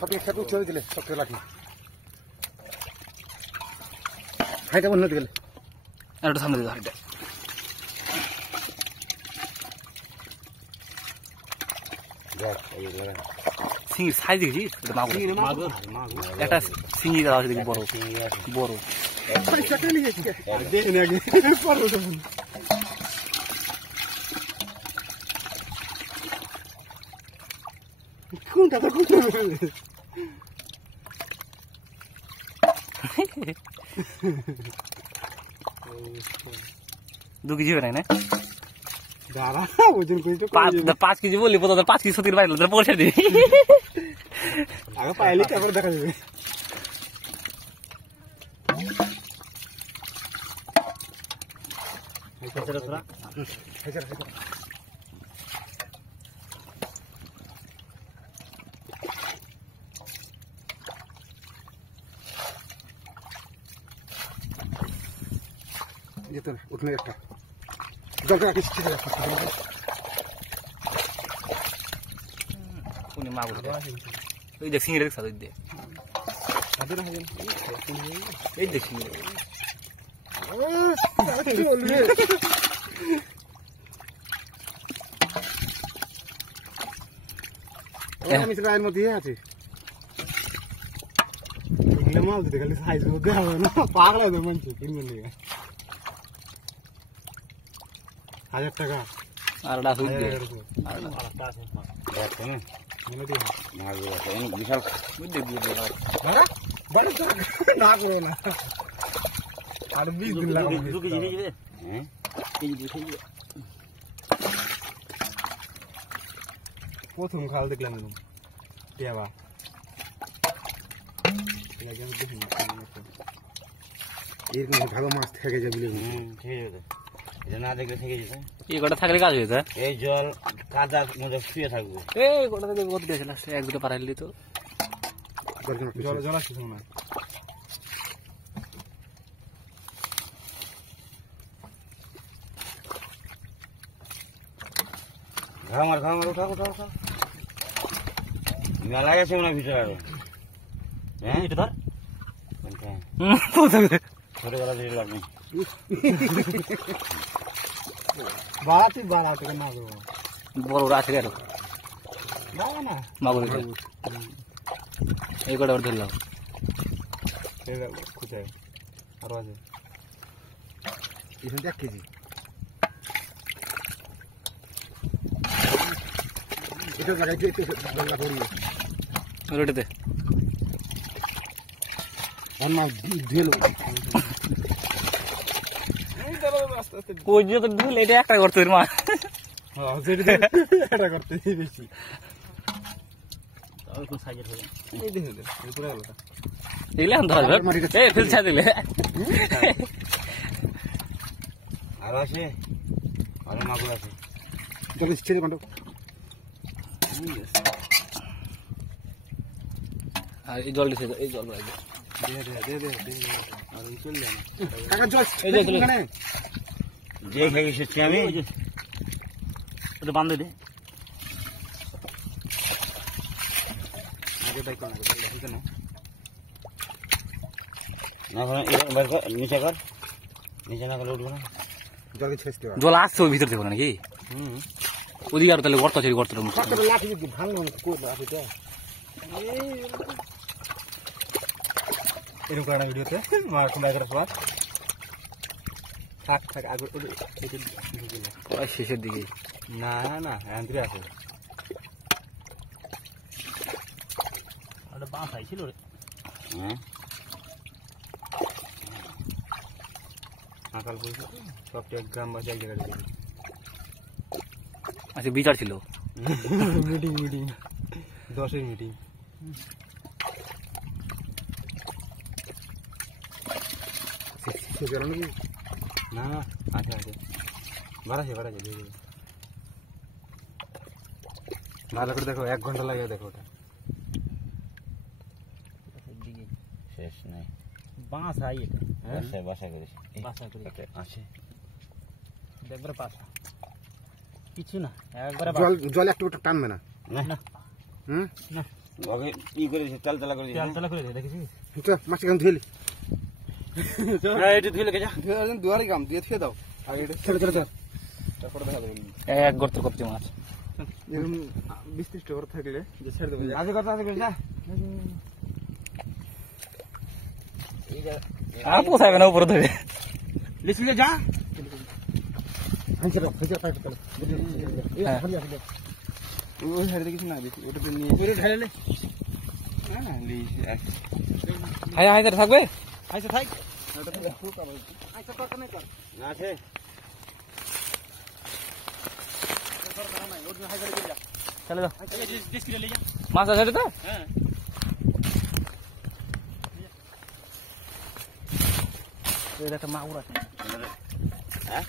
ছাতি ছাতু ছেড়ে দিলে সব লাঠি হাইটা বন্ধ দিলে আর একটু সামনে দিও হাইটা সিঙ্গি সাইজ দেখি এটা মাগুর একটা সিঙ্গি দেওয়া আছে দেখি বড় বড় দু কেজি হবে না পাঁচ কেজি বললি 5 কেজি সত্যি পাইল পয়সা দিই আগে পাইলে তারপরে দেখা যাবে যেত না উঠলে একটা জলটা রাখিস ঠিক আছে কোনি মাগুর ওই দেখ সিঙ্গি দেখ সাদা দে এই দেখ সিঙ্গি আমি তো গায়ের মধ্যে আছে মাল দিতে খালি সাইজ মধ্যে হবে না পাগলা তো মানছি কিনবেন না 1000 টাকা আর ওটা হই দে বিশাল না করো না আর 20 দিন লাগবে প্রথম খাল দেখলাম টিয়াবা এরকম ভালো মাছ থেকে যাবে ঠিক আছে না দেখলে থেকে যেতে এই গোটা থাকলে কাজ হয়েছে এই জল কাদার মধ্যে শুয়ে থাকবে এই গোটা থেকে কত দিয়েছে লাস্টে এক দুটো পারাইলি তো জল জল আসছে না ঘামার উঠা মেলা গেছে না ভিতরে হ্যাঁ এটা ধর ছোট করা দিয়ে লাগবে বাড়াতে না বড় আছে গেল না মাগুর এই গোটা ধরলাম কোথায় আরো আছে এখানে 1 কেজি এটা লাগাইতে গঙ্গা পড়িয়ে রোটেতে অন্য ঢেলো ওই যে তো ঢুল এটা একটা করতে মা হ্যাঁ যেটা এটা করতে বেশি আর কোন সাইজের হবে এই দেখে দে পুরো হলো দিলাম ধর এই ফিলছা দিলে আর আছে আর মাগুর আছে চলে ছেড়ে কাটো আর এই জল দিছে এই জল রাখবে দে আর চল না কাকা জল এই যে এখানে যে খাই এসেছি আমি এটা বান্ধে দে আগে বাইক না ঠিক না না এটা বাইক নিচে কর নিচে না করে উঠবো না জল ছেঁচতে হবে জল আসছে ওই ভিতর থেকে নাকি ওদিকে আর তাহলে গর্ত আছে গর্তটা লাঠি যদি ভালো করবো আছে তো এরকম করা ভিডিওতে মার কোন জায়গার পর থাক আগে ওই শেষের দিকে না আন্দ্রে আছে ওটা বাঁশ আইছিল রে হ্যাঁ আকাল বলছে সব এক গ্রাম বা জায়গা দিয়ে আচ্ছা বিচার ছিল মিটিং 10-এর মিটিং না আছে বাড়াছে ভালো করে দেখো 1 ঘন্টা লাগে দেখো ওটা শেষ নাই বাঁশ আই এটা বাসা করেছে আছে একবারে পাশা কিছু না একবারে জল একটু টানবে না না ওকে ই করেছে চাল চালা করে চালা করে দে দেখেছিস চল মাছ কেন ধুইলি হ্যাঁ এটা ধুইলে গেছা দুয়ারি কাম দিয়ে থিয়ে দাও আর এটা চল চল চল তারপর দেখা যাবে এক গর্ত করতে মাছ এরকম 20-30 টাকা থাকলে যে ছেড়ে দেবো আজ কথা আছে যা আর পোষাবে না উপরে ধরে লিসলে যা হাঁচড়া হাঁচড়া পাইতে চল ওই হাড়ে কিছু না বেশি ওটা তো নিয়ে পুরো ঢালে না লিস হাই হাই থাকবে আচ্ছা থাক ওটা তো খুব কাজ আচ্ছা তো কেন কর না আছে চলে যাও মাছ আছে তো হ্যাঁ একটা মাগুর আছে হ্যাঁ